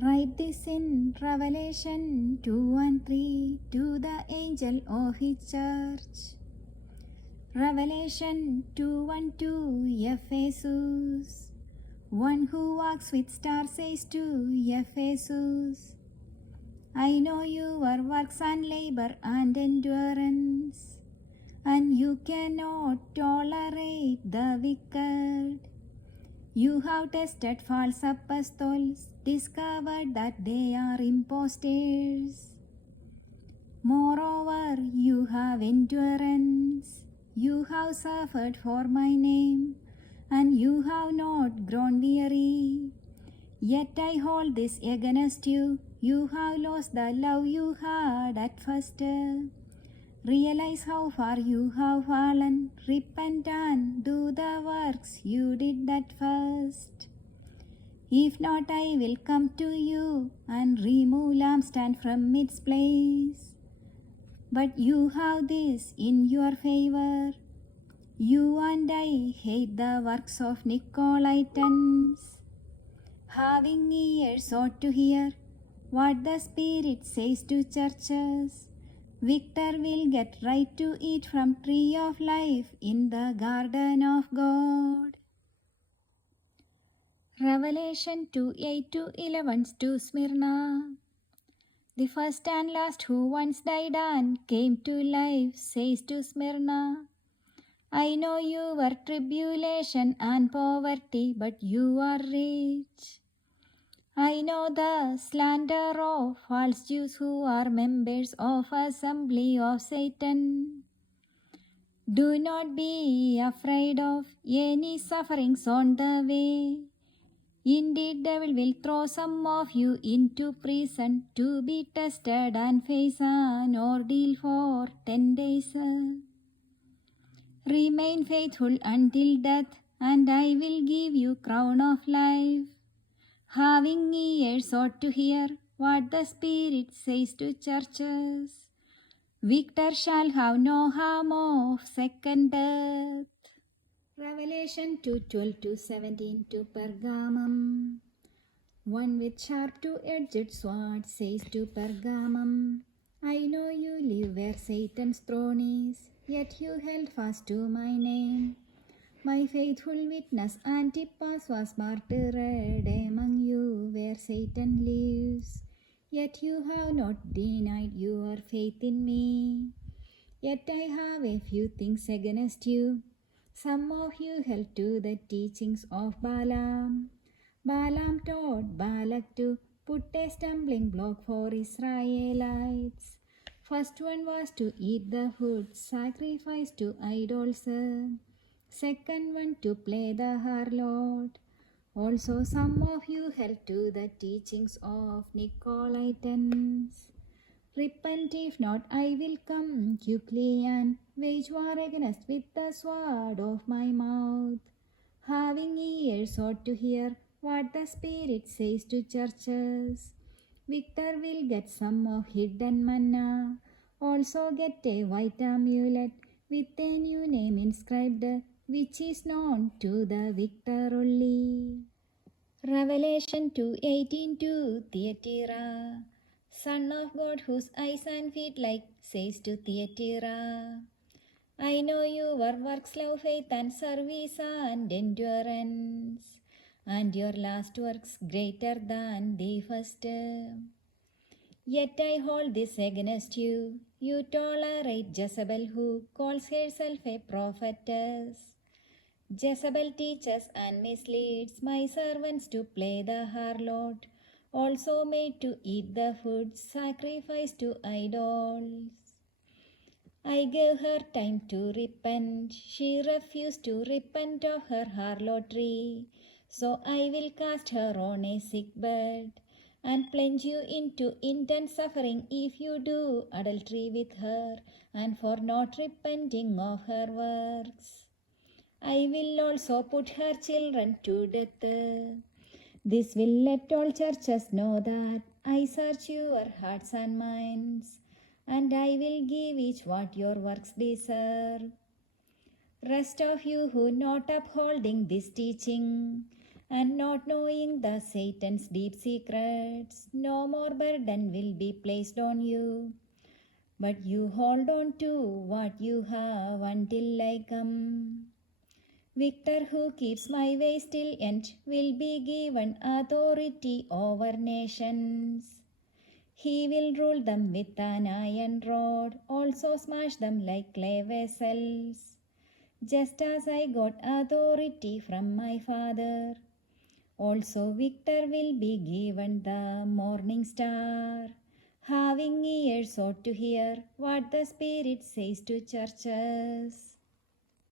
Write this in Revelation 2 and 3 to the angel of his church. Revelation 2 and 2 Ephesus. One who walks with stars says to Ephesus, I know your works and labor and endurance, and you cannot tolerate the wicked. You have tested false apostles, discovered that they are impostors. Moreover, you have endurance. You have suffered for my name, and you have not grown weary. Yet I hold this against you. You have lost the love you had at first. Realize how far you have fallen. Repent and do the works you did at first. If not, I will come to you and remove lampstand from its place. But you have this in your favor. You and I hate the works of Nicolaitans. Having ears ought to hear what the Spirit says to churches. Victor will get right to eat from tree of life in the garden of God. Revelation 2:8-11 to Smyrna. The first and last who once died and came to life says to Smyrna, I know your tribulation and poverty, but you are rich. I know the slander of false Jews who are members of assembly of Satan. Do not be afraid of any sufferings on the way. Indeed, devil will throw some of you into prison to be tested and face an ordeal for 10 days. Remain faithful until death, and I will give you crown of life. Having ears ought to hear what the Spirit says to churches. Victor shall have no harm of second death. Revelation 2:12-17 to Pergamum. One with sharp two-edged sword says to Pergamum, I know you live where Satan's throne is, yet you held fast to my name. My faithful witness Antipas was martyred among you where Satan lives, yet you have not denied your faith in me. Yet I have a few things against you. Some of you held to the teachings of Balaam. Balaam taught Balak to put a stumbling block for Israelites. First one was to eat the food sacrificed to idols. Second one to play the harlot. Also some of you held to the teachings of Nicolaitans. Repent, if not, I will come quickly and wage war against with the sword of my mouth. Having ears ought to hear what the Spirit says to churches. Victor will get some of hidden manna, also get a white amulet with a new name inscribed, which is known to the victor only. Revelation 2:18 to Thyatira. Son of God, whose eyes and feet like, says to Thyatira, I know your works, love, faith, and service and endurance, and your last works greater than the first. Yet I hold this against you. You tolerate Jezebel, who calls herself a prophetess. Jezebel teaches and misleads my servants to play the harlot, also made to eat the food sacrificed to idols. I gave her time to repent. She refused to repent of her harlotry. So I will cast her on a sick bed and plunge you into intense suffering if you do adultery with her and for not repenting of her works. I will also put her children to death. This will let all churches know that I search your hearts and minds, and I will give each what your works deserve. Rest of you who not upholding this teaching, and not knowing the Satan's deep secrets, no more burden will be placed on you. But you hold on to what you have until I come. Victor who keeps my ways till end will be given authority over nations. He will rule them with an iron rod, also smash them like clay vessels. Just as I got authority from my Father, also Victor will be given the morning star. Having ears ought to hear what the Spirit says to churches.